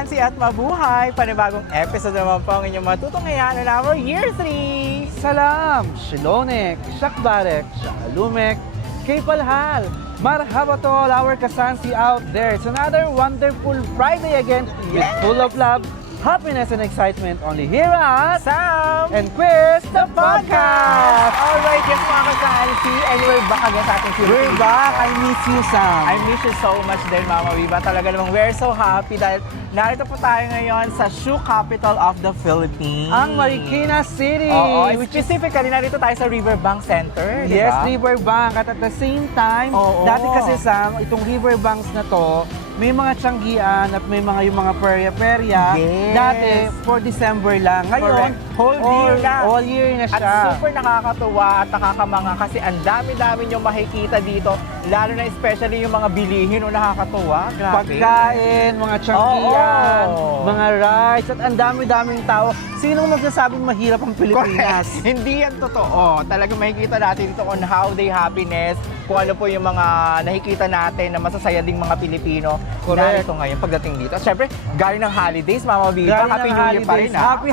kasansi at mabuhay! Panibagong episode naman po ang inyong matutunghayan na our Year 3! Salam, Shilonek, Shakbarek, Shakalumek, Kaypalhal. Marhaba to all our kasansi out there. It's another wonderful Friday again with full of love, happiness, and excitement only here at Sam! and Quiz the Podcast! Alright, yes mga kasansi, and we're back again sa ating Philippines. We're back. I miss you, Sam. I miss you so much din, Mama Viva. Talaga namang we're so happy dahil narito po tayo ngayon sa shoe capital of the Philippines. Ang Marikina City. Oo, which is specifically narito tayo sa Riverbank Center, di Yes, ba? Riverbank. At the same time, Oo. dati kasi Sam, itong Riverbanks na to, may mga tiyanggian at may mga yung mga perya-perya. Yes. Dati, for December lang. Ngayon, Correct. Whole year na. All year na At siya. super nakakatuwa at nakakamanga kasi ang dami-dami nyo makikita dito. Lalo na especially yung mga bilihin o nakakatuwa. Grabe. Pagkain, mga tiyanggian, Oo. mga rides, at ang dami-daming tao. Sinong magsasabing mahirap ang Pilipinas? Correct. Hindi yan totoo. Talagang makikita natin dito on how they happiness, kung ano po yung mga nakikita natin na masasaya ding mga Pilipino. Correct. Narito ngayon pagdating dito. At syempre, galing ng holidays, Mama Viva. Galing Happy ng New Year pa rin, holidays. Happy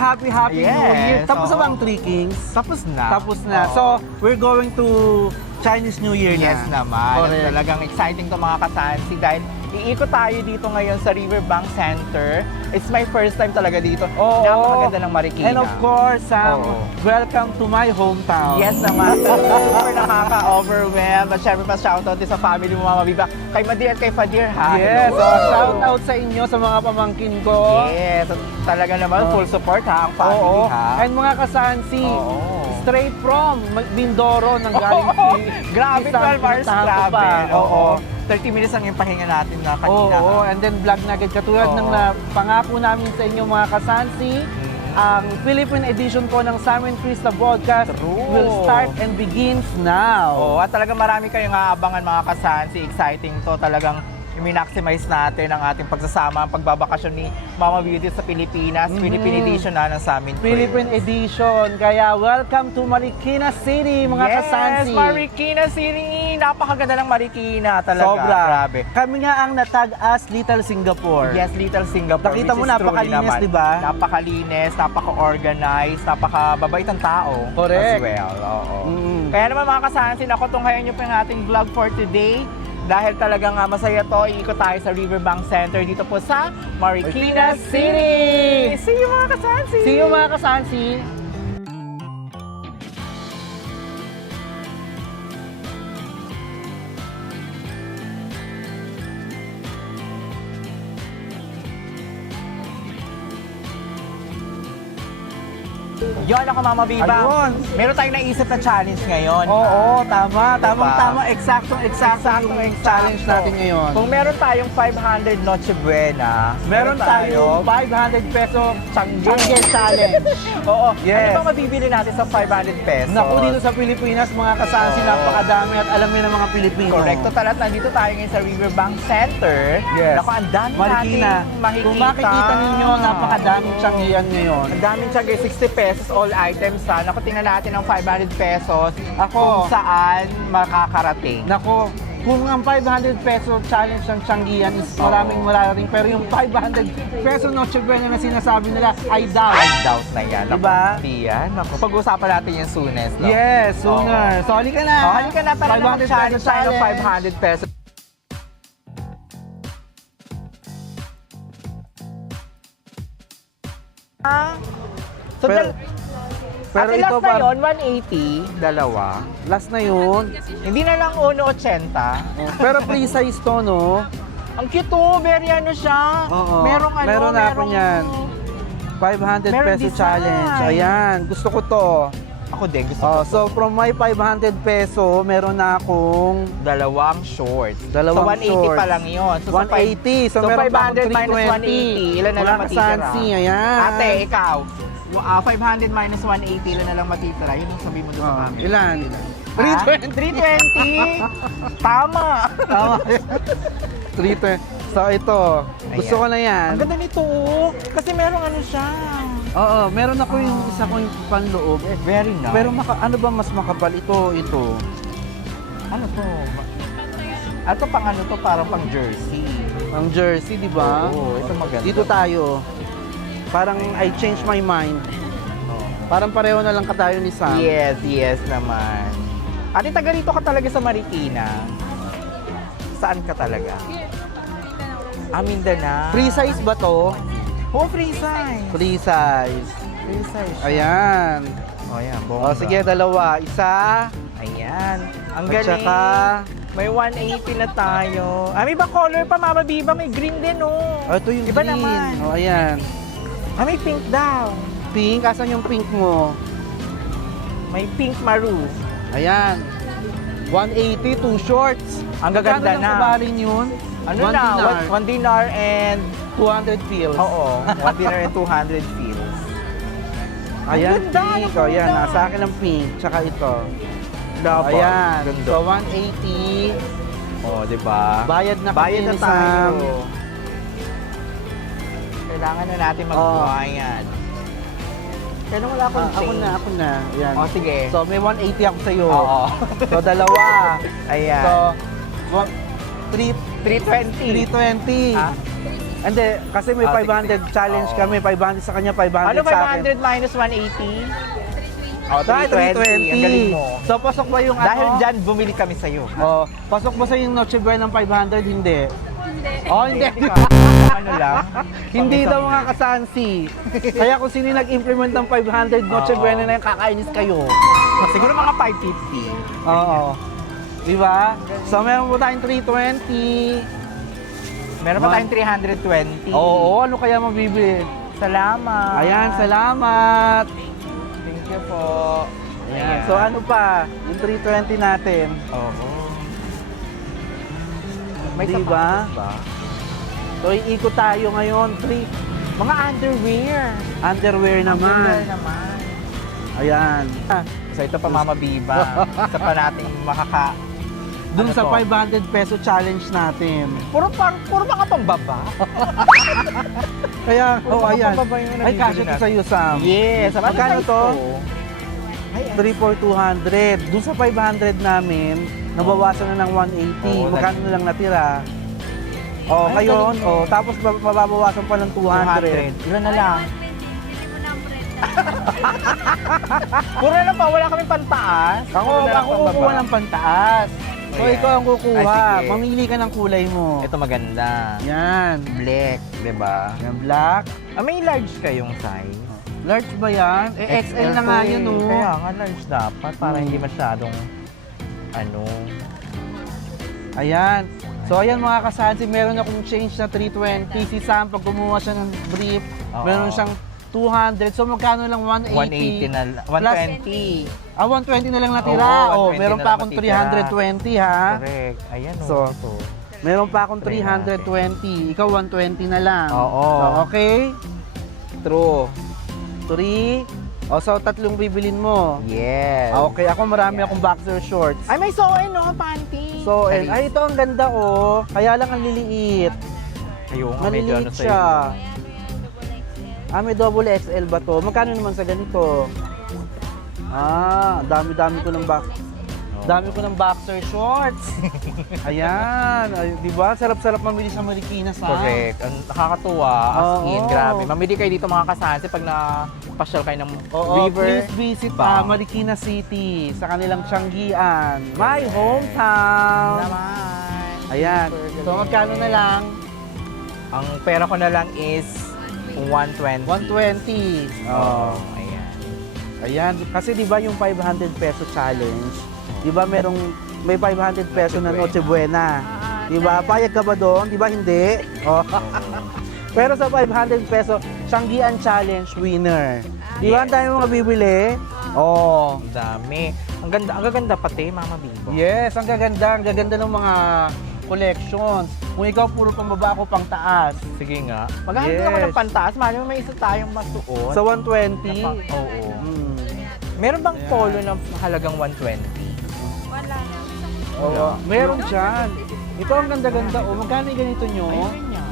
Yes, New Year. Tapos na oo. ba ang Three Kings? Tapos na. Tapos na. Oo. So, we're going to Chinese New Year na. Yes naman. Correct. Talagang exciting to mga kasansi dahil iikot tayo dito ngayon sa Riverbank Center. It's my first time talaga dito. Oo. Napakaganda ng Marikina. And of course, Oo. welcome to my hometown. Yes naman. Super nakaka-overwhelm. At syempre pa shoutout din sa family mo, Mama Viva. Kay Madir at kay Fadir, ha? Yes, Hello. shout out sa inyo sa mga pamangkin ko. Yes. At talaga naman, Oo. full support ha, ang family Oo. ha. And mga kasansi, Oo. straight from Mindoro nang galing Grabe, isang 12 hours. pinuntahan ko Grabe. pa. Oo. 30 minutes lang yung pahinga natin na kanina. Oo, ha? and then vlog na agad katulad Oo. ng pangako namin sa inyo mga kasansi. Ang Philippine edition po ng Sam and Chris the Podcast True. will start and begins now. Oo, at talagang marami kayong aabangan mga kasansi. Exciting to. Talagang i-maximize natin ang ating pagsasama, ang pagbabakasyon ni Mama Beauty sa Pilipinas. Philippine edition na ng sa amin. Philippine edition. Kaya welcome to Marikina City, mga Yes, kasansi. Marikina City. Napakaganda ng Marikina talaga. Sobra. Grabe. Kami nga ang natag as Little Singapore. Yes, Little Singapore. Nakita mo, which is truly napakalinis, naman. di ba? Napakalinis, napaka-organized, napakababait ang tao. Correct. As well. Oo. Mm. Kaya naman mga kasansin, ako tunghayan nyo pa yung ating vlog for today. Dahil talagang masaya to, iikot tayo sa Riverbank Center dito po sa Marikina City! See you mga kasansi! See you mga kasansi. Yon ako, Mama Viva. Ayun. Meron tayong naisip na challenge ngayon. Oo, tama. Diba? Tama. Eksaktong yung challenge natin ngayon. Kung meron tayong 500 Noche Buena, Meron tayong 500 peso Changgel Challenge. Oo. Yes. Ano ba mabibili natin sa 500 pesos? Naku, dito sa Pilipinas, mga kasansi, Oo. napakadami at alam niyo ng mga Pilipino. Correct. Total at nandito tayo ngayon sa Riverbank Center. Yes. Naku, ang dami Marikina. nating makikita. Kung makikita ninyo, napakadaming tiyanggian ngayon. Ang daming tiyagay, 60 pesos all items ha. Naku, tingnan natin ang 500 pesos Ako. kung saan makakarating. Nako, kung ang 500 peso challenge ng Changian is maraming mararating, pero yung 500 peso Noche Buena na sinasabi nila, I doubt. I doubt na yan. Naku, Diba? Hindi yan. Naku, pag-usapan natin yung soonest. No? Yes, sooner. So, halika na. Oh, halika na, tara na 500 challenge peso tayo ng challenge. 500 pesos. So, Pero ate, ito last na pa, yun, 180, dalawa. last na yun. Hindi na lang 180. Pero free size to, no? Ang cute oh, very ano siya. Oo. Merong ano, Meron na ako niyan. 500 Meron peso design. challenge. Ayan, gusto ko to. Ako din, gusto Oh, ko. so from my 500 peso, meron na akong Dalawang shorts. Dalawang so 180 shorts. pa lang yun. So, 180. So, meron pa akong 500 minus 180. 320. Ilan na lang Wala matitira? kasansi, ayan. Ate, ikaw. 500 minus 180, ilan na lang matitira? Yun yung sabihin mo doon sa Oh, camera. ilan? Ha? 320. Tama. Tama. 320. So ito, gusto Ayan. ko na yan. Ang ganda nito oh. Kasi merong ano siya. Oo, meron ako yung isa kong panloob. Very nice. Pero ano ba mas makapal? Ito. ano to? Ato pang ano to, parang pang jersey. Ang jersey, di ba? Oo, ito maganda. Dito tayo. Parang I changed my mind. Parang pareho na lang ka tayo ni Sam. Yes naman. Ate, taga rito ka talaga sa Marikina. Saan ka talaga? Mindanao. Free size ba to? Oh, free size. Free size. Free size. Ayan. Oh, ayan. O, sige, dalawa. Isa. Ayan. Ang At galing. saka, May 180 na tayo. May iba color pa, Mama Biba. May green din, oh. ito yung Iba green. naman. O, ayan. May pink daw. Pink. Asan yung pink mo? May pink maroon. Ayan. 180, two shorts. Ang gaganda Magkano lang na. sa barin yun? Ano 1 na? dinar. 1 dinar and... 200 pills. Oo. 1 dinar and 200 feels. Ayan, Ang ganda, pink. ang O, ayan. ganda. Nasa akin ang pink. Tsaka ito. Dapat. Ayan. Ganda. So, 180. Oh, di ba? Bayad na Bayad kami na ni tayo. Sam. Kailangan na natin magbayad. Kaya wala akong Ako na. Ayan. Oh, sige. So, may 180 ako sa'yo. Oo. So, dalawa. Ayan. So, 320. 320. Ha? Hindi, kasi may Ah, 500 sige. challenge Oo. kami. 500 sa kanya, 500 Ano sa akin. 500 minus 180? Oh, Dahil 320. Ang galing mo. So, pasok ba yung Dahil ano? dyan, bumili kami sa'yo. Oh, pasok ba sa yung Noche Buena ng 500? Hindi. Oh, hindi. Ano lang? Hindi daw mga kasansi. Kaya kung sino yung nag-implement ng 500 Noche Oo. Buena na yung kakainis kayo. Siguro mga 550. Oo. Diba? So, meron po tayong 320. Meron pa tayong 320. Oo, ano kaya mabibili? Salamat. Ayan, salamat. Thank you po. Ayan. So, ano pa? Yung 320 natin. Oo. Diba? sapatos ba? So, iikot tayo ngayon. Mga underwear. Underwear naman. Underwear naman. Ayan. So ito pa Mama Biba. Isa pa nating makaka... Dun Ano sa to? 500 peso challenge natin. Puro mga pambaba. Kaya, Puro mga ayan. pambaba yung Ay, nabibili kasya to natin. sa'yo, Sam. Yes. Magkano to? Ay, 3,400. Dun sa 500 namin, nabawasan na ng 180. Oo, Magkano na lang natira? Oh, Ay, ngayon, galing. oh, tapos mababawasan pa ng 200. 200. Ilan na lang? Puro na lang pa. Wala kami pantaas. Ako, Puro na lang ako pambaba. kukuha ng pantaas. So, Ayan. ikaw ang kukuha. Ay, sige. Mamili ka ng kulay mo. Ito maganda. Yan. Black, di ba? Yung black. May large kayong size. Large ba yan? Eh, XL na nga yun, oh. Kaya nga large dapat para hindi masyadong ano. Ayan. So, ayan mga kasansi, meron akong change na 320. Si Sam, pag kumuha siya ng brief, Oo. meron siyang 200. So, magkano lang 180? 180 na 120. 120 na lang natira. Oo, Oh, 120 meron na pa lang akong matitira. 320 ha. Correct. Ayan So, ito. Meron pa akong 300. 320. Ikaw 120 na lang. Oo. So, okay? True. 3. O, so tatlong bibilin mo. Yes. Okay, ako marami akong boxer shorts. Ay, may sew-in, no? Panty. So, ay ito ang ganda oh. Kaya lang ang liliit. Ayun, medyo ano Maliliit sa'yo. siya. May double XL ba to? Magkano naman sa ganito? Dami-dami ko ng Dami ko ng boxer shorts. Ayan. Ay, di ba? Sarap-sarap mamili sa Marikina, Sam. Correct. Ang nakakatuwa. As in, Oo. grabe. Mamili kayo dito mga kasansi pag napasyal kayo ng Oo, river. please visit Bang. Marikina City sa kanilang Tianggian, my hometown. Naman. Ayan. So, magkano na lang? Ang pera ko na lang is 120. 120. Oh, ayan. Ayan. Kasi di ba yung 500 peso challenge, di ba may 500 peso na Noche Buena? Di ba? Payag ka ba doon? Di ba hindi? Oh. Pero sa 500 peso, Tianggian Challenge winner. Di ba ang dami mga bibili? Oh. Ang dami. Ang gaganda pati, Mama Bibo. Yes, ang gaganda ng mga collections. Kung ikaw puro pambaba ako pang taas. Sige nga. Maghanap ako Yes. ng pantaas. Mali mo may isa tayong masuot. Sa 120? Oo. Hmm. Meron bang Ayan. polo na halagang 120? Oo. Meron dyan. Ito ang ganda-ganda. Oh, magkano yung ganito nyo? Ayun yan.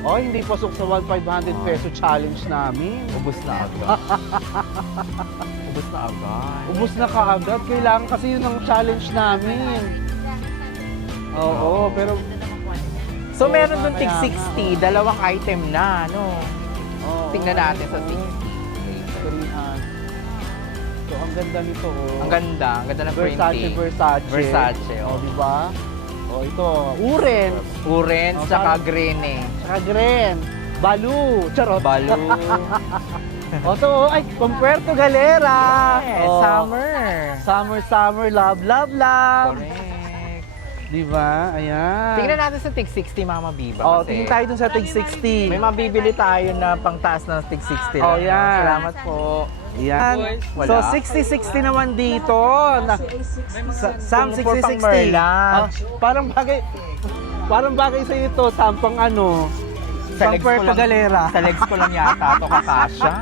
Oh, hindi pasok sa 1,500 peso challenge namin. Ubus na agad. Ubus na agad. Ubus na kaagad. Kailangan kasi yun ang challenge namin. Oo, pero So meron doon tig 60, dalawang item na, no? Oh, Tingnan natin sa 60. So, ang ganda nito, oh. Ang ganda ng printing. Versace. oh. Oh, di ba? Oh, ito. Uren. Orange, Oh, tsaka parang- green eh. Tsaka green. Balu. Charot. Balu. O, ito, oh. Ay, from Puerto Galera. Yes, Oh. summer. Love. Correct. Di ba? Ayan. Tingnan natin sa tig 60, Mama Biba. Oh, kasi tingin tayo dun sa Tig 60. may mabibili tayo na pangtaas ng tig 60. Oh, lang, no? yan. Salamat po. Yan. Wala. So, 60-60 naman dito. Sam, Kung for pang 60-60. Merla. Parang bagay sa ito, sampang ano, Sa pang legs ko Puerto lang- Galera. Sa legs ko lang yata ito kakasya.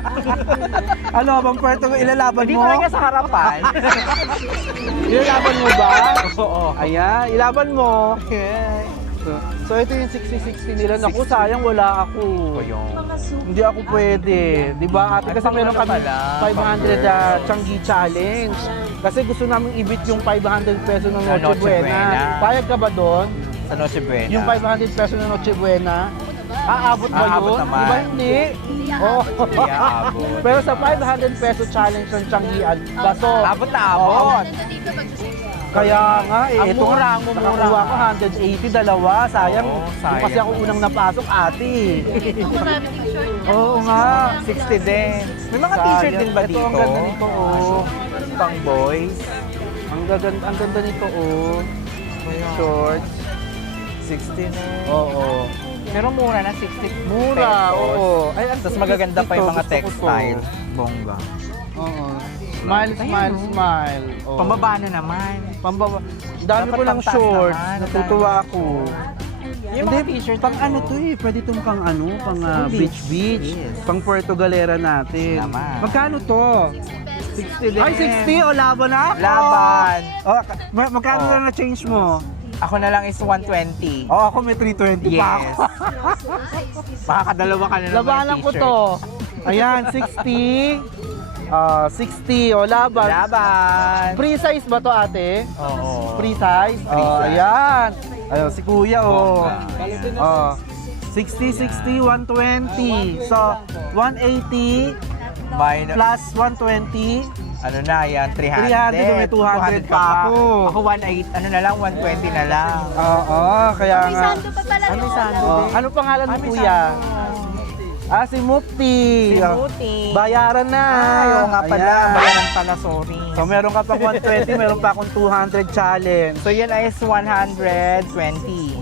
Ano, pang Puerto ilalaban Hindi mo? talaga sa harapan. Ilalaban mo ba? Oo. Ayan, ilaban mo. So ito yung 60-60 nila. Naku, sayang wala ako. Ito yung... Hindi ako pwede. Di ba ate? Ay, Kasi pang meron ano kami pala, 500 pang Changi Challenge. Kasi gusto namin ibit yung 500 peso ng Sa Noche Noche Buena. Buena. Payag ka ba doon? Sa Noche Buena. Yung 500 peso ng Noche Buena? Aabot ba Aabot yun? naman. Di ba hindi? Oh. Hindi aabot. Pero sa 500 peso challenge ng Changi Baso. Abot na abot. Kaya nga eh, Ang ito mura, nga, ang mura. nakakuha ko 180, dalawa. Sayang, Oo, Yung sayang. kasi ako unang napasok, ate. Oo nga. 60 din. May mga Sayang. t-shirt din ba Ito, dito? ang ganda nito, oh. Pang boys. Ang ganda nito, oh. Shorts. 60 na. Oo. Pero mura na, 60 Mura, pesos. oo. Ay, ang Tapos magaganda pa yung mga gusto ko to. textile. Bongga. Oo. Smile, Ayun, smile, oh. smile. Oo. Pambaba na naman. Pambaba. Dami Dapat ko lang pangtaas shorts. naman. Natutuwa ako. Yung Hindi, mga t-shirt pang ano to eh. Pwede itong pang ano, pang beach. Yes. Pang Puerto Galera natin. Tama. Magkano to? 60 din. Ay, 60 o laban na ako? Laban. Oh, magkano Oh. lang na change mo? Ako na lang is 120. Oh, ako may 320 pa Yes. ako. Makakadalawa ka na ng mga Labanan ko t-shirt. to. Ayan, 60. 60 o laban. Laban. Free size ba to, ate? Oo. Free size? Free Oh, size. ayan. Ayun, si kuya, oh. Bongga. Oh. 60, 60, 120. So, 180 Minus, plus 120. ano na yan, 300. 300, may 200 pa ako. Ako 18, ano na lang, 120 na lang. Oo, kaya May nga. sando pa pala. Ano sando? Oh, ano pangalan mo, kuya? Si Mukti. Si Muti. Bayaran na. Ay, oo nga pala. Ayan. Bayaran pala, sorry. So, meron ka pang 120, meron pa akong 200 challenge. So, yan ay is 120.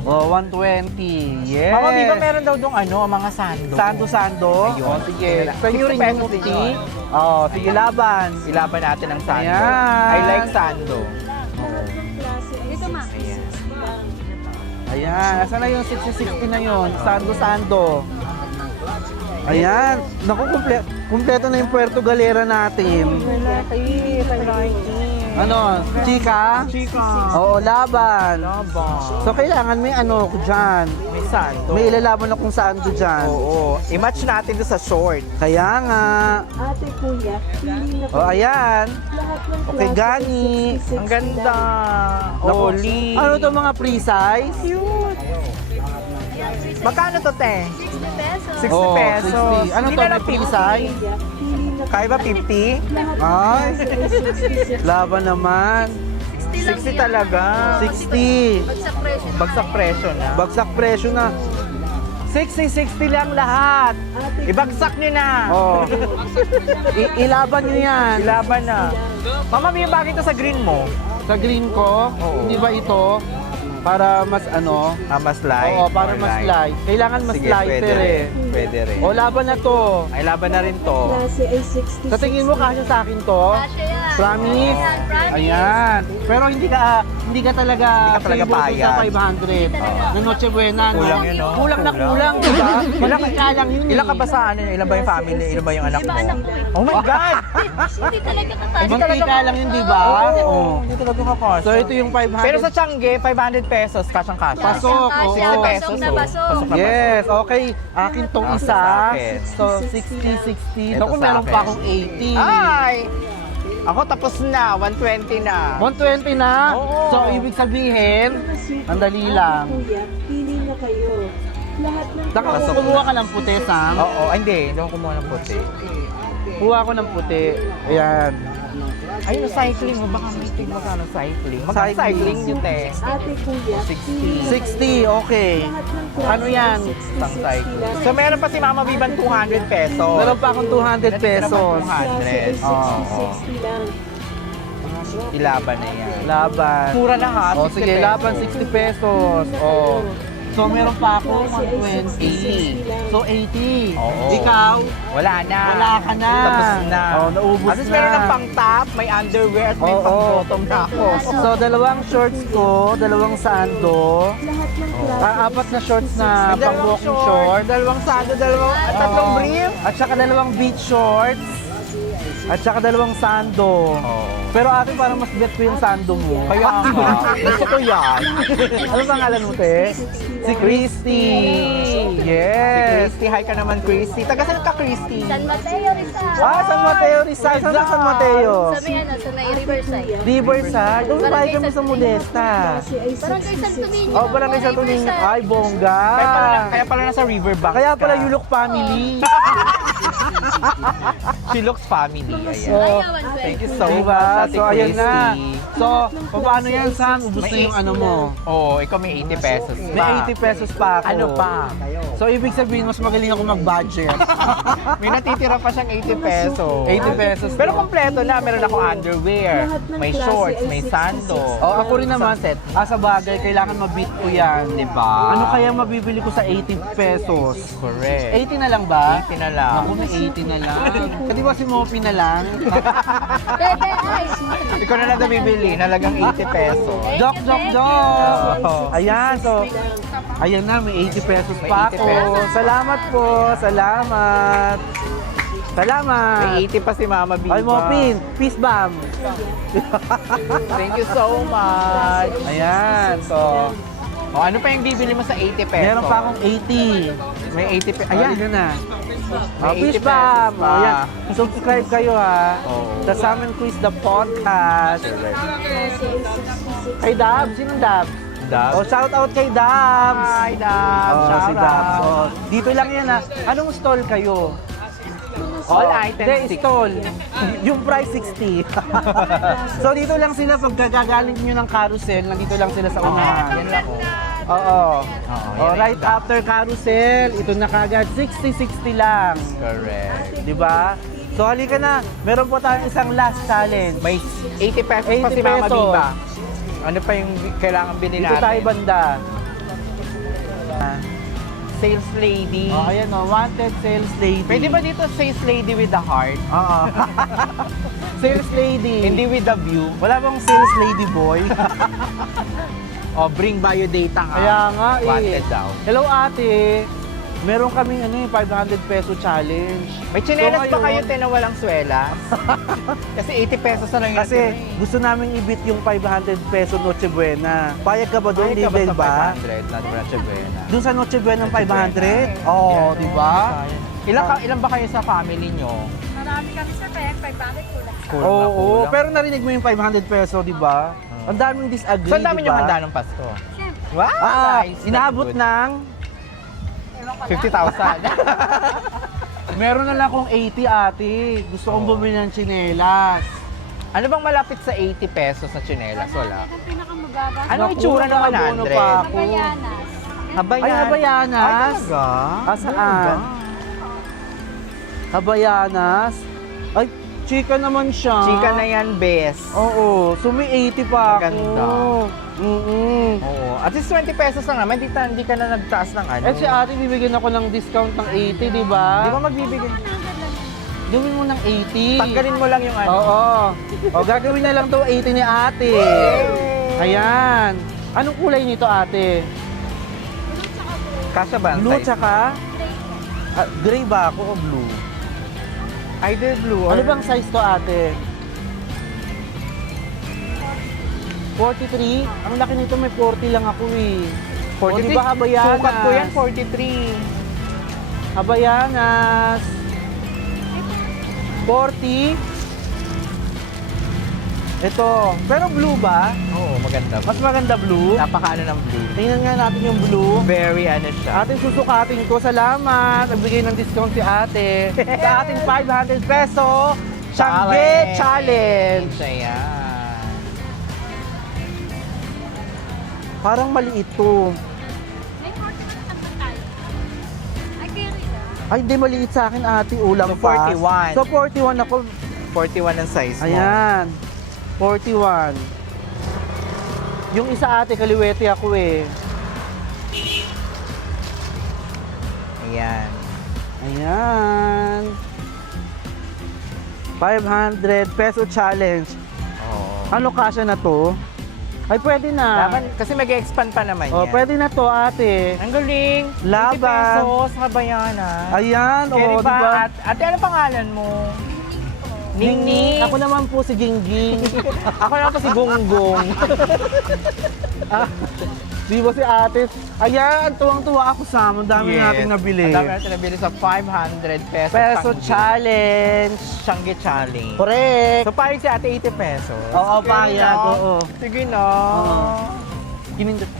Oh, 120. Yes. Mama Biba, meron daw dong ano, mga sando. Sando. Ayun. Oh, sige. Sa inyo rin 60 yung pesos din Mukti. yun. Oh, sige, laban. Ilaban natin ang sando. Ayan. I like sando. Dito, ma. Ayan. Ayan, asan na yung 60-60 na yun? Sando. Ayan, naku, kumpleto na yung Puerto Galera natin. Ano, chika? Oo, laban. So, kailangan may ano ko dyan. May sando. May ilalaban akong sando dyan. Oo. I-match natin doon sa short. Kaya nga. Ate, kuya, pili na O, ayan. lahat ng Okay, klase, gani. 66 Ang ganda. Naku, Oli. ano to mga pre-size? Cute. Magkano to, te? 60 pesos. 60 Oh, pesos. 60. Ano Hindi to, na may lang pre-size? Kuya, pili na Kaya ba 50? Ay, 66. laban naman. 60 talaga. 60. Bagsak presyo. Bagsak presyo na. Bagsak presyo na. 60 lang lahat. Ibagsak nyo na. Oh. Ilaban nyo yan. Ilaban na. Mama, may bagay to sa green mo. Sa green ko, Oo. hindi ba ito? Para mas ano? Mas light. Oo, para or mas light. Kailangan mas Sige, pwede lighter rin. eh. Pwede rin. O, laban na to. Ay, laban na rin to. Klase ay 66. Sa tingin mo, kasya sa akin to? Kasya yan. Promise? Ayan, promise. Ayan. Pero hindi ka talaga Hindi ka talaga favorite payag. sa 500 na Noche Buena. no? Kulang yun, no? Kulang na Kulang. kulang, di ba? Ilang Mantika lang yun Ilan ka eh. ba sa ano? Ilan ba yung family? Ilan ba yung anak Iba mo? anak ko eh. Oh my God! Hindi talaga kakasya. Mantika lang yun, di ba? Oo. Hindi talaga kakasya. So, ito yung 500. Pero sa Changi, 500 pesos, kasyang kasya. Pasok, Kasya, oo. 60 pasok pesos. na oh. pasok. Pasok na Yes, okay. Akin tong Akin isa. sa akin. So, 60-60. Ito Naku, sa meron akin. pa akong 80. Ay! Ako tapos na, 120 na. 120 na? Oo. So, ibig sabihin, ang dali lang. Kuya, pili na kayo. Lahat ng Taka, kumuha ka ng puti, Sam. Oo, hindi ako kumuha ng puti. Kuha ko ng puti. Ayan. Ayun, cycling mo. Baka may tig magkano cycling. Magkano Cycling. cycling yun, te? Ate Kuya, 60. 60, okay. lahat ng klase Ano yan? 60, Isang 60 cycling. lang. So, meron pa si Mama Biban 200 pesos. Meron pa akong 200 pesos. Klase ay 60, Oo. 60 lang. Ilaban na yan. Laban. Mura na ha, O 60 sige, pesos. laban 60 pesos. O. So meron pa ako 120. So 80. Oo. Ikaw? Wala na. Wala ka na. Tapos na. Oh, naubos At least na. meron ng pang top, may underwear at may Oo. pang bottom na ako. So dalawang shorts ko, dalawang sando, Lahat ng klase. apat na shorts na May pang dalawang walking short, dalawang sando, tatlong Oo. brief. At saka dalawang beach shorts, at saka dalawang sando. Pero ate, parang mas bet ko yung sando mo. Kaya nga, gusto ko yan. Ano bang ngalan mo, te? Si Christy. Si Yes. Christy, hi ka naman Christy. Taga saan ka Christy? San Mateo, Rizal. Ah, San Mateo, Rizal. Saan San Mateo? Sa may sa may Riverside. Riverside. Doon bahay kami sa Modesta. Klase ay Barangay Santo Niño. Oh, barangay sa Tuning. Ay, bongga. Kaya pala nasa Riverbank Kaya pala ka. Yulok family. She looks family. Ayan. So, Thank you so diba? much, Ate So, ayan na. Christy. So, paano yan, Sam? Ubus na yung ano mo. Oo, ikaw may 80 pesos pa. May 80 pesos pa ako. Ano pa? So, ibig sabihin, mas magaling ako mag-budget. May natitira pa siyang 80 pesos. 80 pesos. Pero kompleto na. Meron ako underwear, may shorts, may sando. Oh, ako rin naman, sa bagay, kailangan mabit ko yan. Diba? Ano kaya mabibili ko sa 80 pesos? Correct. 80 na lang ba? 80 na lang. Ako na 80 na lang. Kasi ba si Mopi na lang? Bebe, ay. Ikaw na lang bibili, nalagang 80 pesos. Joke, joke, joke! Oo. Ayan, so, ayan na, may 80 pesos May pa 80 ako. pesos. Salamat po, salamat. Salamat. May 80 pa si Mama Biba. Ay, Mopin, peace bomb. Thank you so much. Ayan, so, O, ano pa yung bibili mo sa 80 pesos? meron pa akong 80. May 80 pesos. Ayan Ayan. na. May Peace 80 bomb. pesos pa. Ayan. Subscribe kayo ha. Oo. Sa Salmon Quiz the podcast. Kay Dab, sinong Dab? Dab? Oh, shout out kay Dabs. Hi, Dab. Oh, Shout si Dabs. out. Oh, dito lang yan ha. Anong stall kayo? All Oh, items hindi, 60. stall. Yung price 60. So dito lang sila pag gagaling nyo ng carousel, nandito lang sila sa unahan. Yan lang. Oo. Oh, yan right lang. after carousel, ito na kagad 60-60 lang. Correct. Di ba? So halika na, meron po tayong isang last challenge. May 80 pesos pa 80 si Mama pesos. Biba. Ano pa yung kailangan bilhin Dito natin? tayo banda. Sales lady. Oh, ayan o, wanted sales lady. Pwede ba dito sales lady with the heart? Oo. Sales lady. Hindi with the view. Wala bang sales lady boy? O, bring biodata ka. Kaya nga eh. Wanted daw. Hello ate. Meron kaming ano, 500 peso challenge. May tsinelas So, ba kayo ngayon, te na walang swelas? Kasi 80 pesos na lang yung Kasi gusto namin ibit yung 500 peso Noche Buena. Payag ka ba doon, Ay, ka ba Livel sa ba? 500 na Noche Buena? Doon sa Noche Buena ng 500? Oo, oh, di ba? Ilan ba kayo sa family nyo? Marami kami sa pek, 500 kulang. Kulang Oo, na kulang. pero narinig mo yung 500 peso, di ba? Ang daming disagree, So, ang dami di nyo ba? handa ng Pasko? Wow! nice. Inaabot That's ng... good. 50,000. Meron na lang akong 80 ate. Gusto kong bumili ng tsinelas. Ano bang malapit sa 80 pesos na tsinelas? Wala. Ang pinakamababa. Ano Naku, itsura ng nakabono 100? pa ako. Bayanas. Habayan. Ay, Habayanas. Ay, talaga? Ah, saan? Habayanas. Ay, chika naman siya. Chika na yan, bes. Oo, so may 80 pa ako. Maganda. Oo. At least 20 pesos lang naman, hindi ka na nagtaas ng ano. Eh si ate, bibigyan ako ng discount ng 80, di ba? Di ba magbibigay? Gawin mo ng 80. Tanggalin mo lang yung ano. Oo. O, gagawin na lang to 80 ni ate. Ayan. Anong kulay nito ate? Kasya ba ang Blue size? tsaka? Gray ba ako o blue? Either blue or... Ano bang size to ate? 43? Ang laki nito, may 40 lang ako eh. 43? O, di ba Habayanas? Sukat ko yan, 43. Habayanas. 40. Ito. Pero blue ba? Oo, maganda. Mas maganda blue. Napaka ng blue. Tingnan nga natin yung blue. Very ano siya. Ating susukatin ito. Salamat. Nagbigay ng discount si ate. Sa ating 500 peso, Changge Challenge. Ayan. Parang maliit to. May 40 naman tayo. Ay, carry na. Ay, hindi maliit sa akin ate. Ulang So, pa. 41. So, 41 ako. 41 ang size mo. Ayan. 41. Yung isa ate, kaliwete ako eh. Ayan. Ayan. 500 peso challenge. Oo. Ano kasya na to? Ay, pwede na. Laban, kasi mag-expand pa naman Oh, yan. pwede na to ate. Ang galing. Laban. 20 pesos, kabayan Ayan, Kaya oh, diba? Ate, ano pangalan mo? Ningning. Ako naman po si Gingging. Ako naman po si Gonggong. Di ba si ate? Ayan, tuwang-tuwa ako sa mo. Dami nating nabili. Ang dami natin nabili sa 500 peso. Peso challenge. Changge challenge. Correct. So, parang si ate 80 pesos. Oo, Sige payag, na. oo. Sige na. Oo. Kinindot.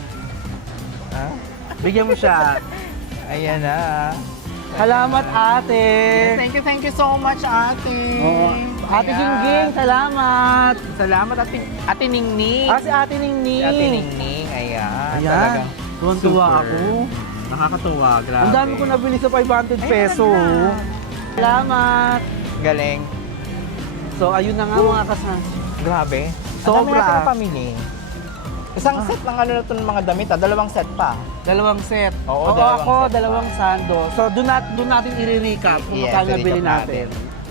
Ha? Bigyan mo siya. Ayan na. Salamat ate. Yes, thank you so much, ate. Oo. Ate Ayan. Gingging, salamat. Salamat, ate Ningning. Si ate Ningning. Ate Ningning, ayan. Ayan. Talagang Tuwan-tuwa super. ako. Nakakatuwa, grabe. Ang dami ko nabili sa 500 peso. na. Salamat. Galing. So, ayun na nga mga kasan. Grabe. Sobra. Ang dami natin na pamili. Isang set ng ano na ito ng mga damit, dalawang set pa. Dalawang set. Oo, ako, dalawang set dalawang sando. So, doon natin i-recap kung magkano nabili recap natin.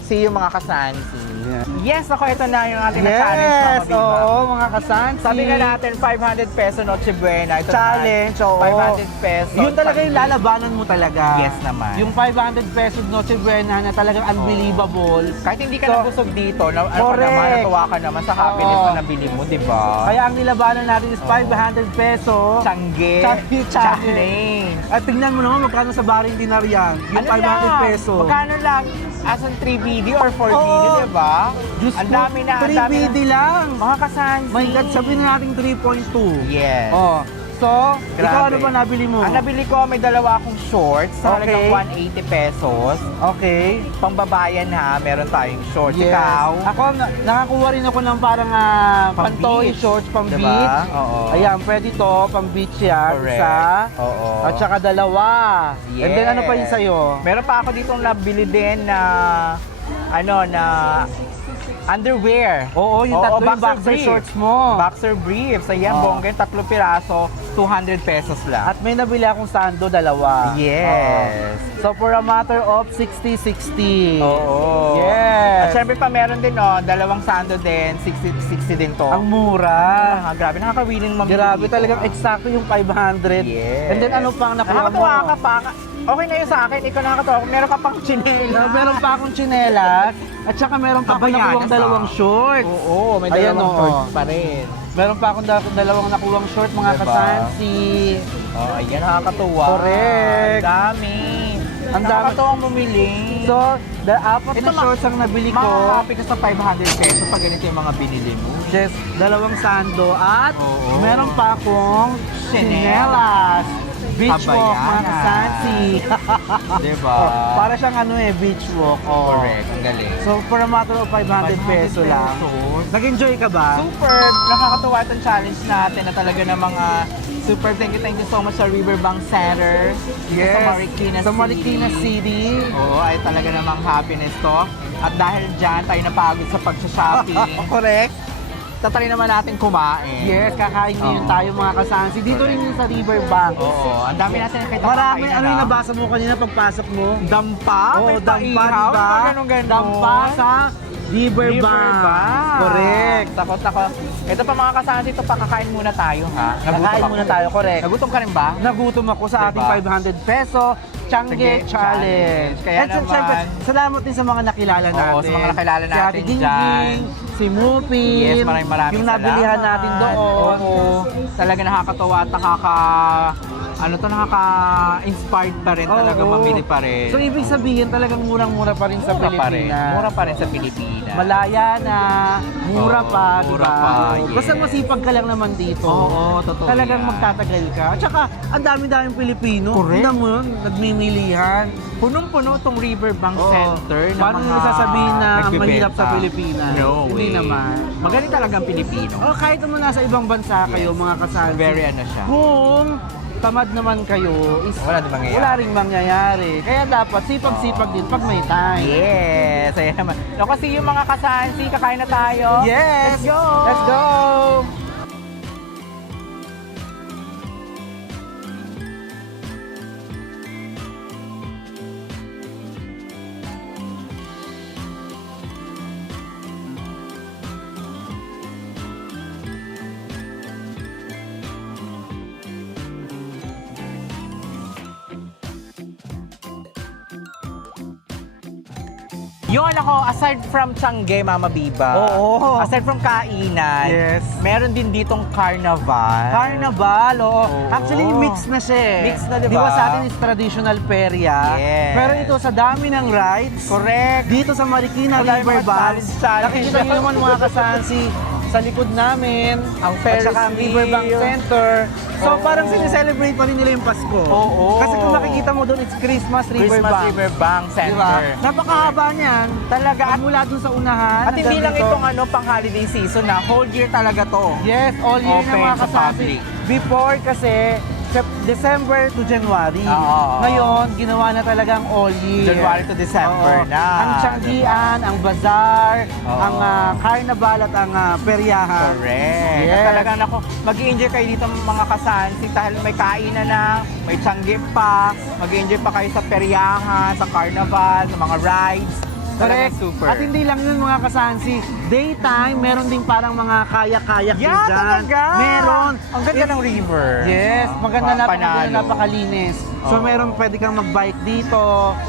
See you mga kasansi. Yeah. Yes, ako ito na yung ating na-challenge mga Yes! kabibang. Oo, mga kasansi. Sabi nga natin, 500 peso Noche Buena. Ito Challenge, oo. 500 peso. Yun talaga yung lalabanan mo talaga. Yes naman. Yung 500 pesos Noche Buena na talagang unbelievable. Kahit hindi ka So, nabusog dito, ano ka correct. naman, natuwa ka naman sa happiness Oo. na nabili mo, di ba? Kaya ang nilabanan natin is 500 peso. Changge Changge challenge. At tingnan mo naman magkano sa baring dinar yan. Yung 500 peso. Magkano lang? As in 3 video or 4 video, di ba? Diyos Ang ko, dami na, ang 3 dami BD na. lang. Mga kasansi. My God, sabihin na natin 3.2. Yes. Oh. So, ikaw Grabe. ano ba nabili mo? Ang nabili ko, may dalawa akong shorts sa Okay. halagang 180 pesos. Okay. Pangbabayan ha, meron tayong shorts. Yes. Ikaw? Ako, nakakuha rin ako ng parang pantoy beach. shorts, pang Diba? beach. Oo. Ayan, pwede to, pang beach yan. Correct. Isa. Oo. At saka dalawa. And then ano pa yun Yes. sa'yo? Meron pa ako ditong nabili din na underwear. Oo, yung tatlo yung boxer brief. shorts mo. Boxer briefs. Ayan, Oo. bongga, 3 piraso, 200 pesos lang. At may nabili akong sando, dalawa. Yes. Oo. So for a matter of 60-60. Oo. Yes. At syempre pa meron din, dalawang sando din, 60 din to. Ang mura. Grabe, nakakawiling mamili. Grabe, dito, talagang eksakto yung 500. Yes. And then ano pang nakuha mo? Nakakatuwa ka pa. Okay na yun sa akin, ikaw nakakatawa. Meron ka pang chinela. Meron pa akong tsinelas. At saka meron pa akong Kabayanas, nakuhang dalawang shorts. Oo, may Ayan, dalawang oo. shorts pa rin. Meron pa akong dalawang nakuhang short, mga Diba? kasansi. Oh, ayan, nakakatuwa. Correct. Ang dami. Ang dami. Nakakatuwang bumili. So, apat Ito, na shorts ang nabili ko. Makahappy ka sa 500 pesos pag ganito yung mga binili mo. Yes, dalawang sando. At Oo. meron pa akong tsinelas. Beach walk, mga Kabayanas. kasansi. Diba? Para siyang beach walk. Oh. Correct, ang galing. So, for a matter of 500 peso lang. pesos. Nag-enjoy ka ba? Superb! Nakakatuwa itong challenge natin na talaga ng mga super thank you so much sa Riverbank Center. Dito sa Marikina Sa Marikina City. Oo, ay talaga namang happiness to. At dahil dyan, tayo napagod sa pag-shopping. Correct. Tatry naman natin kumain. Yes, kakain ngayon Oo. tayo mga kasansi. Dito rin yung sa Riverbank. Oo, ang dami natin nakita. Marami, kakain ano yung nabasa mo kanina pagpasok mo? Dampa? Oo, May dampa, paihaw? diba? Ganun-ganun. Dampa sa Riverbank. Correct. Takot. Ito pa mga kasansi, ito pa kakain muna tayo ha. Kakain ako. muna tayo, correct. Nagutom ka rin ba? Nagutom ako sa ating Diba? 500 peso Changge Changge Challenge. Kaya And naman- syempre, salamat din sa mga nakilala natin. Oo, sa mga nakilala Si natin Ate Gingging, dyan. si Mupin, Yes, maraming yung nabilihan salamat. natin doon. Oo. Talaga nakakatawa at ano to, nakaka-inspired pa rin talaga, Oo. mamili pa rin. So, ibig sabihin talagang murang-mura pa rin sa Mura pa rin. Pilipinas. Mura pa rin sa Pilipinas. Malaya na, mura Oo, pa, di mura ba? pa, yes. Basta masipag ka lang naman dito. Oo, totoo Talagang yan. magtatagal ka. At saka, ang dami-daming Pilipino. Correct. Tingnan mo yun, nagmimilihan. Punong-puno tong Riverbank Oo. Center na Paano nila sasabihin na ang mahirap sa Pilipinas? No Hindi way. naman. Magaling talagang Pilipino. O kahit naman nasa ibang bansa kayo, Yes. mga kasansi. Very ano siya. Kung tamad naman kayo, is Wala din mangyayari. wala ring mangyayari. Kaya dapat sipag-sipag din pag may time. Yes! Ayan naman. No, kasi yung mga kasansi, kakain na tayo. Yes! Let's go! Let's go! Yun ako, aside from Tiangge, Mama Biba. Oo. Aside from kainan. Yes. Meron din ditong carnival. Carnival, oo. Oo. Actually, mix na siya eh. Mix na, di Di ba ba? sa atin is traditional perya. Yes. Pero ito sa dami ng rides. Correct. Dito sa Marikina Ang dami mga Riverbank. challenge. Nakikita niyo naman mga kasansi sa likod namin. Ang at Ferris saka ang wheel. Riverbank Center. So Oo. parang sineselebrate pa rin nila yung Pasko. Oo. Kasi kung makikita mo doon, it's Christmas Christmas Riverbank. Riverbank Di ba? Center. Napakahaba niyan. Talaga. At mula doon sa unahan. At hindi hanggang lang dito. itong ano, pang holiday season na whole year talaga to. Yes, all year Open na mga sa kasansi. public. Before kasi, December to January. Oo. Ngayon, ginawa na talagang all year. January to December Oo. na. Ang Tianggian, ang bazaar, Oo. ang carnival at ang peryahan. Correct. Yes. At talagang ako, mag-enjoy kayo dito mga kasansi dahil may kainan na, may Tiangge pa, mag-enjoy pa kayo sa peryahan, sa carnival, sa mga rides. Correct. Talagang super. At hindi lang yun mga kasansi. Daytime, meron din parang mga kayak-kayak din Yeah, dyan. talaga. Meron. Ang ganda ng river. Yes, maganda na Panalo. napakalinis. So Oo. meron pwede kang mag-bike dito,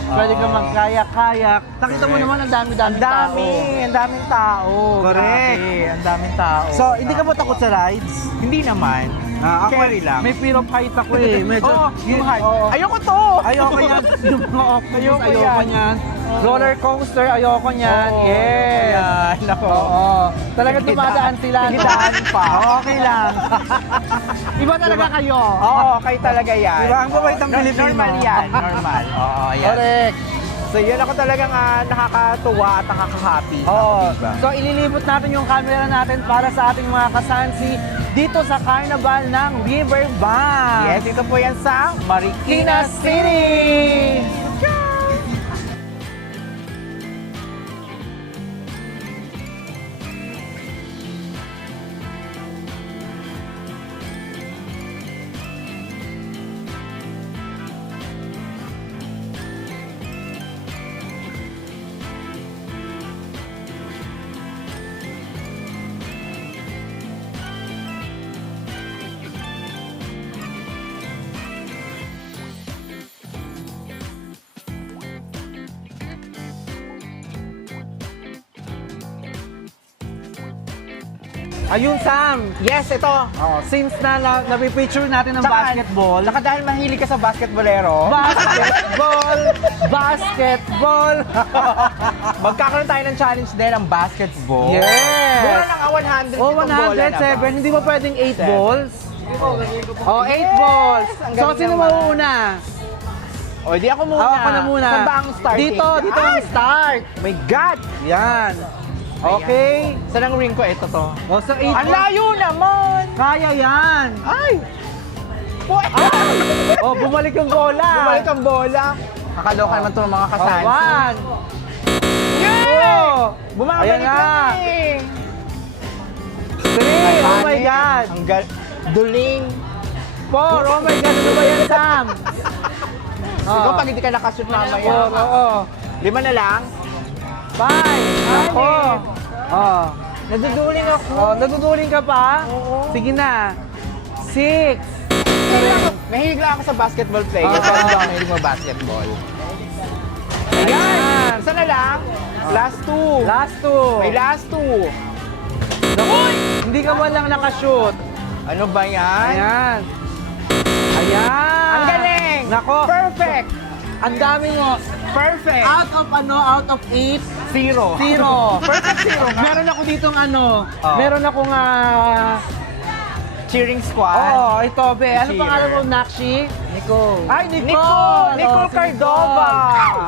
pwede kang Oo. mag-kayak-kayak. Nakita mo Correct. naman ang dami-dami Ang dami, tao. ang daming tao. Correct. Grabe, ang daming tao. So, hindi ka ba takot sa rides? Hindi naman. Carry lang. May fear of height ako eh. Medyo, Oo, yung height. Oo. Ayoko to! Ayoko yan. Yung mga octopus, Ayoko ayoko yan. yan. Roller coaster, ayoko yan. Oo, Yes. ayan, nako. Oo. Talagang dumadaan sila. no? Daan pa. Okay lang. Iba talaga kayo. Oo, kayo talaga yan. Diba? Ang babait ng Pilipino. Normal yan, normal. Oo, yan. Correct. So yun ako talagang nakakatuwa at nakaka-happy. Oo. Diba? So ililibot natin yung camera natin para sa ating mga kasansi dito sa Carnival ng Riverbank. Yes, ito po yan sa Marikina Marikina City! Ayun, Sam. Yes, ito. Oh, since na-picture natin ng basketball. Tsaka dahil mahilig ka sa basketballero, Basketball! magkakaroon tayo ng challenge din ng basketball. Yes! Mura lang 100 Oh, itong bola na ba? 107. Hindi ba pwedeng 8 Seven. balls? Oh, 8 Yes! balls. Ang So, galing sino naman. mauuna? O, di ako muna. Ako na muna. Saan ba ang starting? Dito ang Ay! start. My God! Yan. Okay. Saan ang ring ko? Ito to. Oh, so 8 Ang layo naman! Kaya yan. Ay! Oh, bumalik yung bola. Bumalik ang bola. Nakaloka naman ito ng mga Oh, kasansi. 1. Yay! Oh, Bumabalik ayan nga. na eh. 3. Oh my Anim. God. Ang duling. 4. Oh my God. Ano ba yan, Sam? Siguro pag hindi ka nakashoot mamaya. 4. Oo. 5 na lang. 5. Ako. Oh. Naduduling ako. Oh, naduduling ka pa? Oo. Sige na. 6. Mahilig lang ako sa basketball player. Oo. Pero hindi ako mahilig mo basketball. Ayan! Isa na lang. Last 2. Last 2. May last 2. Hindi ka man lang nakashoot. Ano ba yan? Ayan. Ayan! Ang galing! Nako! Perfect! Ang dami mo! Perfect! Out of out of 8, Zero. 0. Perfect zero nga. Meron ako ditong Oh. meron akong Cheering squad. ito be. Ano Cheer. pangalan mo, Nakshi? Nicole. Ay, Nicole! Nicole si Cardova.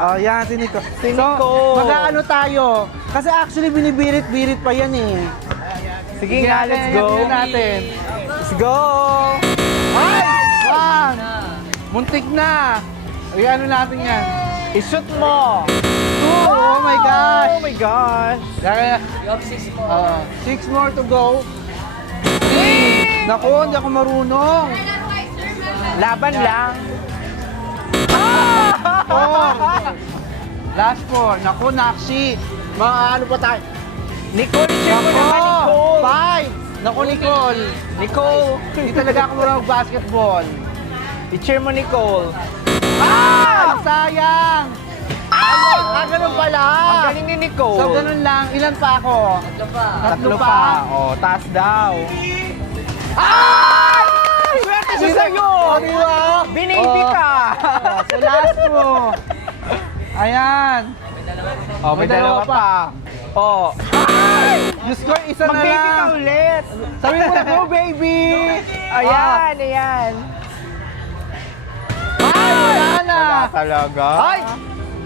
Oh, yan, si Nicole. Si Nicole. Mag-aano tayo? Kasi actually, binibirit-birit pa yan eh. Sige nga, let's go. Tingnan natin. Let's go! Ay! One! Muntik na! Ay, ano natin yan? I-shoot mo! Two! Oh my gosh! Oh my gosh! You have 6 more. 6 more to go. 3! Naku, hindi ako marunong. Laban lang. 4! Last 4. Naku, Nakshi. Mga ano pa tayo? Nicole, cheer mo naman, Nicole! 5! Naku, Nicole. Nicole, hindi talaga ako marunong basketball. I-cheer mo, Nicole. Ay, sayang! Ganun pala. Ang galing ni Nicole. So, ganun lang. Ilan pa ako? Tatlo pa. Oh, taas daw. Ay! Swerte siya sa'yo! Oh, di ba? Binaby ka! So, last mo. Ayan. Oh, may dalawa pa. Oh. You score isa na Mag-baby ka lang. ulit. Sabi mo, go baby! Ayan, ayan. Ay, wala na. Wala talaga. Ay!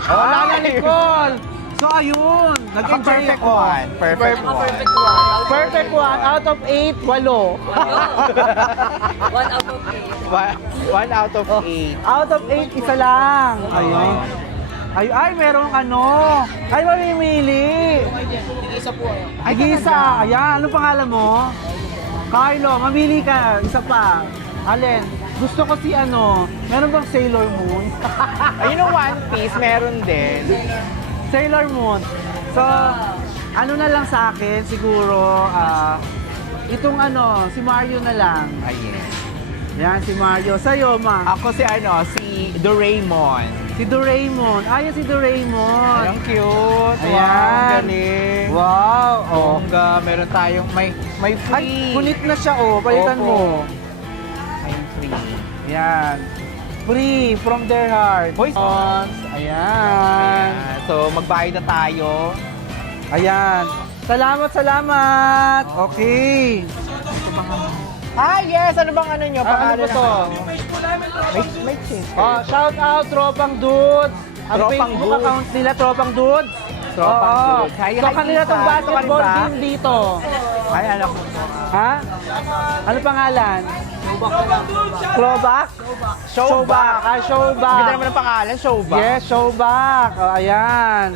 Wala na, Nicole. So, ayun. Ang Nag-enjoy perfect ako. one. Perfect one. Perfect one. Out of 8, 8. 1 out of 8. Out of 8, isa lang. Ayun. Ay, merong ano. Ay, mamimili. Ay, Gisa. Ayan, ano pangalan mo? Carlo, mamili ka. Isa pa. Alin? Gusto ko si ano. Meron bang Sailor Moon? Ayun yung One Piece, meron din. Sailor Moon. So, ano na lang sa akin, siguro, itong ano, si Mario na lang. Ayan. Yan, si Mario. Sa'yo, ma. Ako si Doraemon. Si Doraemon. Ayan si Doraemon. Ang cute. Ayan. Wow, galing. Wow. Oh. Bongga, meron tayong may Ay, free. kunit na siya, oh. Palitan Opo. mo. May free. Yan. Free from their heart. Hoy. Ayan. Ayan. So, magbayad na tayo. Ayan. Salamat. Okay. Yes! Ano bang ano nyo? Ano ba to? May cheese. Shout out, Tropang Dudes. Ang Tropang Facebook Dudes. account nila, Tropang Dudes. Tropang Oo. Dudes. Hi, So, hi, kanila Tita. tong basketball Ito ka rin ba? team dito. Ay, alam ko. Ha? Ano pangalan? Throwback? Showback. Showback. Ganda naman ang pangalan, Showback. Yes, showback. Ayan.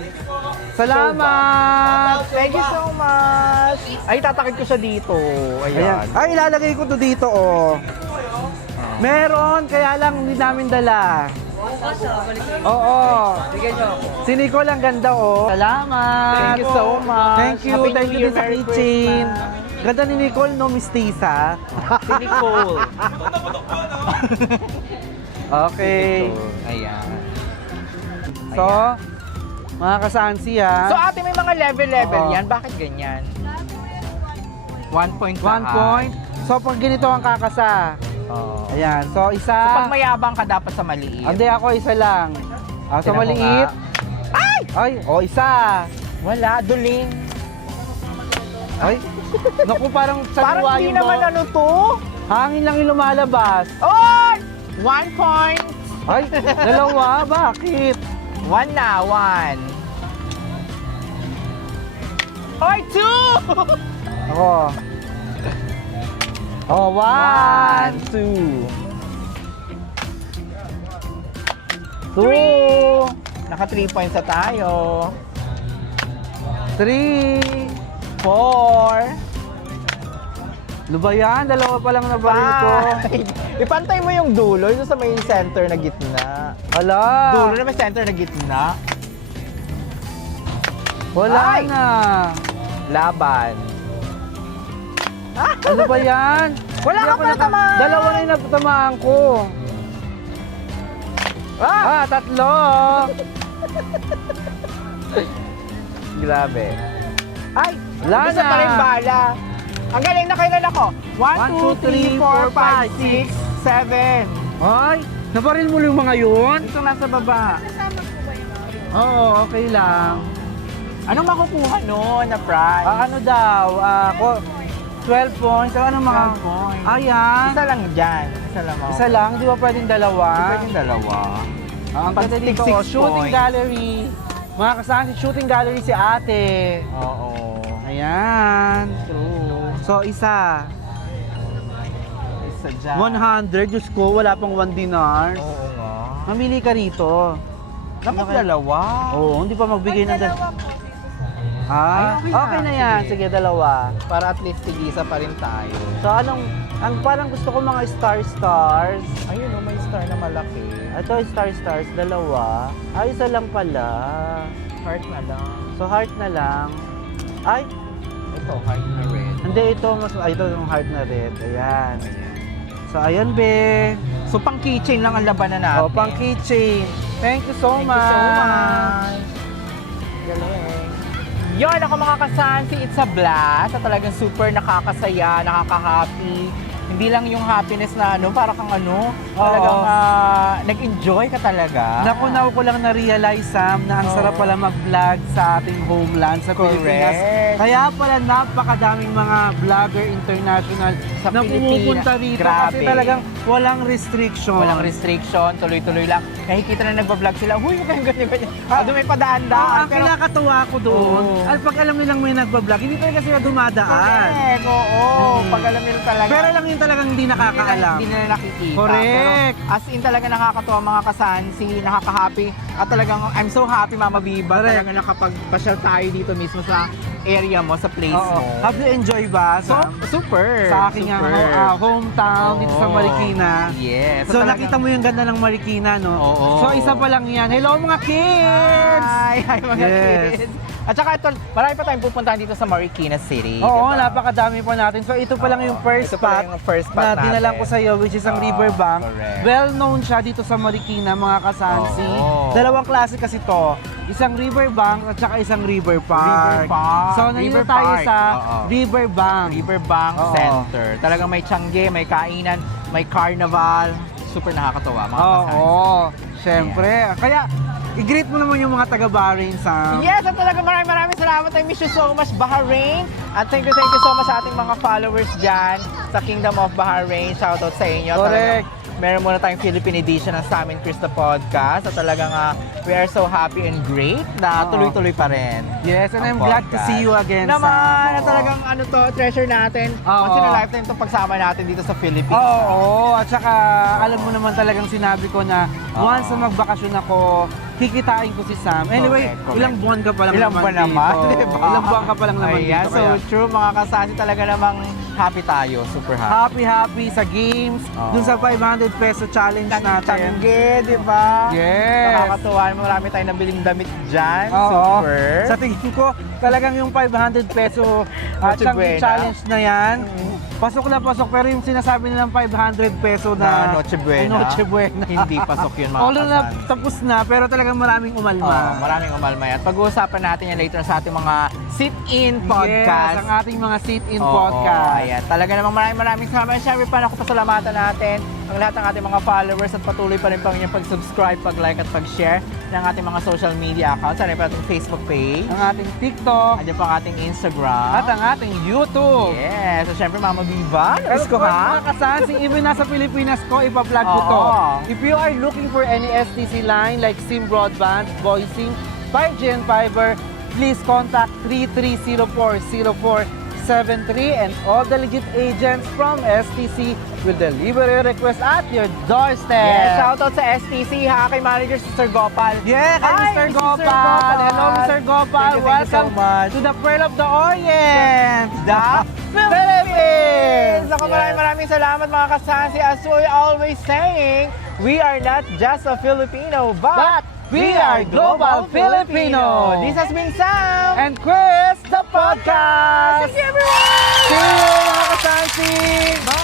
Salamat. Thank you so much. Ay, tatakid ko siya dito. Ayan. Ayan. Ay, ilalagay ko to dito, oh. Meron, kaya lang hindi namin dala. Oo. Si Nicole ang ganda, oh. Salamat. Thank you so much. Thank you. Happy Thank New you Year, din sa Merry kitchen. Christmas. Ganda ni Nicole, no, mistisa. Si Nicole. Okay. Ayan. So, mga kasansi, ha. So ate, may mga level Oo. yan. Bakit ganyan? 1 point 1 point. So, pag ganito ang kakasa. Oh. Ayan. So, isa. So pag mayabang ka, dapat sa maliit. Hindi, ako isa lang. Sa Tinan mo maliit. nga. Ay! Ay, isa. Wala, duling. Ay. Naku, parang sa Parang hindi mo. naman ano to. Hangin lang yung lumalabas. Oy! 1 point. Ay, dalawa. Bakit? 1 na, 1. Oy, 2! Ako. Oh, 1, 2. 2, Naka 3 points na tayo. 3. 4. Ano ba yan? Dalawa pa lang na baril ko. 5. Ipantay mo yung dulo, yung sa may center na gitna. Hala. Dulo na may center na gitna. Wala Ay! na. Laban. Ano ba yan? Wala Hindi ka ako pa natamaan. Dalawa na yung natamaan ko. Ah! 3. Grabe. Ay! Wala Gusto na. pa rin bala. Ang galing na kailan ako. 1, 2, 3, 4, 5, 6, 7. Ay, nabaril mo yung mga yun? Ito nasa baba. Kasama po ba yung mga Oo, okay lang. Anong makukuha nun na prize? Ano daw? 12 points. Ano mga? 12 points. Ayan. Isa lang dyan. Isa lang ako. Isa lang, di ba pwedeng dalawa? Pwedeng dalawa. Ang Pag ganda dito, 6 shooting points. gallery. Mga kasama shooting gallery si ate. Oo. Ayan. True. So, isa. Isa dyan. 100. Diyos ko, wala pang 1 dinars. Oo nga. Mamili ka rito. Dapat dalawa. Oo, hindi pa magbigay ng dalawa po dito sa... Ah, Ay, okay na yan. Sige. Sige, dalawa. Para at least tigisa pa rin tayo. So, ang parang gusto ko mga stars. Ayun o, may star na malaki. Ito, stars, dalawa. Ay, isa lang pala. Heart na lang. So, heart na lang. Ay, Ito, heart na red. hindi ito. Ito yung heart na red. Ayan. So, ayan, be. So, pang keychain lang ang labanan natin. O, pang keychain. Thank you so Thank much. you so much. Galing. Yun, ako mga kasansi, it's a blast. At talagang super nakakasaya, nakaka-happy. Hindi lang yung happiness na para kang talagang nag-enjoy ka talaga. Nakunaw ko lang na-realize, Sam, na ang Oo. sarap pala mag-vlog sa ating homeland, sa Correct. Pilipinas. Kaya pala napakadaming mga vlogger international Sa na Pilipinas. pumupunta rito kasi Grabe. talagang walang restriction. Walang restriction, tuloy-tuloy lang. Nakikita na nagbablog sila, huy, huwag kayong ganyan-ganyan. Doon may padaan-daan. Ang kinakatuwa ko doon, Oo. ay pag alam nilang may nagbablog, hindi talaga sila dumadaan. Correct, oo. Pag alam nila talaga. Pero lang yun talagang hindi nakakaalam. Hindi na nakikita. Correct. Pero as in talaga nakakatuwa mga kasansi, nakaka-happy. At talagang I'm so happy, Mama Biba. Correct. Talaga nakapag-pasyal tayo dito mismo sa area mo, sa place Oo. mo. Have you enjoy ba? So, super. sa aking super. hometown dito sa Oo. Marikina. Yes. So, talagang- nakita mo yung ganda ng Marikina, no? Oo. So, isa pa lang yan. Hello, mga kids! Hi mga Yes. kids. At saka ito, marami pa tayong pupuntahan dito sa Marikina City. Oo, diba? napakadami pa natin. So, ito pa lang yung first Ito pa spot lang yung first spot na dinalang natin. ko sa iyo, which is ang Oo, Riverbank. correct. Well-known siya dito sa Marikina, mga kasansi. Oo. Dalawang klase kasi to. Isang Riverbank at saka isang River Park. River Park. So, nandito River tayo Park. sa Oo. Riverbank. Riverbank Oo. Center. Talagang may tiyangge, may kainan, may carnival. Super nakakatawa mga kasansi. Oo, syempre. Kaya, i-greet mo naman yung mga taga-Bahrain, Sam. Yes, at talaga maraming salamat. I miss you so much, Bahrain. At thank you so much sa ating mga followers dyan sa Kingdom of Bahrain. Shoutout sa inyo. Correct. Talagang meron muna tayong Philippine edition ng Sam and Chris the Podcast. At talagang we are so happy and great na Oo. tuloy-tuloy pa rin. Yes, and ang I'm glad to podcast. see you again, Naman, Sam. na talagang treasure natin. Oo. Once in a lifetime itong pagsama natin dito sa Philippines. Oo, at saka alam mo naman talagang sinabi ko na Oo. once na magbakasyon ako, kikitain ko si Sam. Anyway, Correct. ilang buwan ka pa lang Ilang buwan naman, dito. diba? Ilang buwan ka pa lang naman Ayan, dito. Kaya so true mga kasasi, talaga namang happy tayo. Super happy. happy sa games, Oo. dun sa 500 peso challenge natin. Tangge, di ba? Yes. Nakakatuwa. Marami tayong nabiling damit dyan. Oo. Super. Sa tingin ko, talagang yung 500 peso Noche Changi Buena. challenge na yan, pasok na pasok. Pero yung sinasabi nilang 500 peso Na na Noche Buena. Noche Buena. Hindi pasok yun mga Although na kasans. tapos na, pero talagang maraming umalma. Maraming umalmay. At pag-uusapan natin yan later sa ating mga sit-in Yes, podcast. ang ating mga sit-in Oo, podcast. Ayan. Talaga namang maraming salamat. Siyempre pa ako pasalamatan natin ang lahat ng ating mga followers at patuloy pa rin inyong pag-subscribe, pag-like at pag-share ng ating mga social media accounts. Ano pa ating Facebook page, Ang ating TikTok andyan pa ang ating Instagram. at ang ating YouTube. Yes. So, syempre, Mama Viva, Pero nabis ko kung ha? mga kasansi, even nasa Pilipinas ko, ipa-vlog ko to. Oo. If you are looking for any STC line like SIM Broadband, Voicing, 5G and Fiber, please contact 33040473 and all the legit agents from STC will deliver your request at your doorstep. Yes, shoutout sa STC ha, kay manager si Sir Gopal. Yeah, kay Hi, Mr. Mr. Gopal. Hello, Mr. Gopal. Thank you so Welcome much. to the Pearl of the Orient. The Philippines! Ako Yes. maraming salamat mga kasansi. As we always saying, we are not just a Filipino, but we are global Filipino. This has been Sam And Chris, the podcast. Thank you everyone! See you, mga kasansi.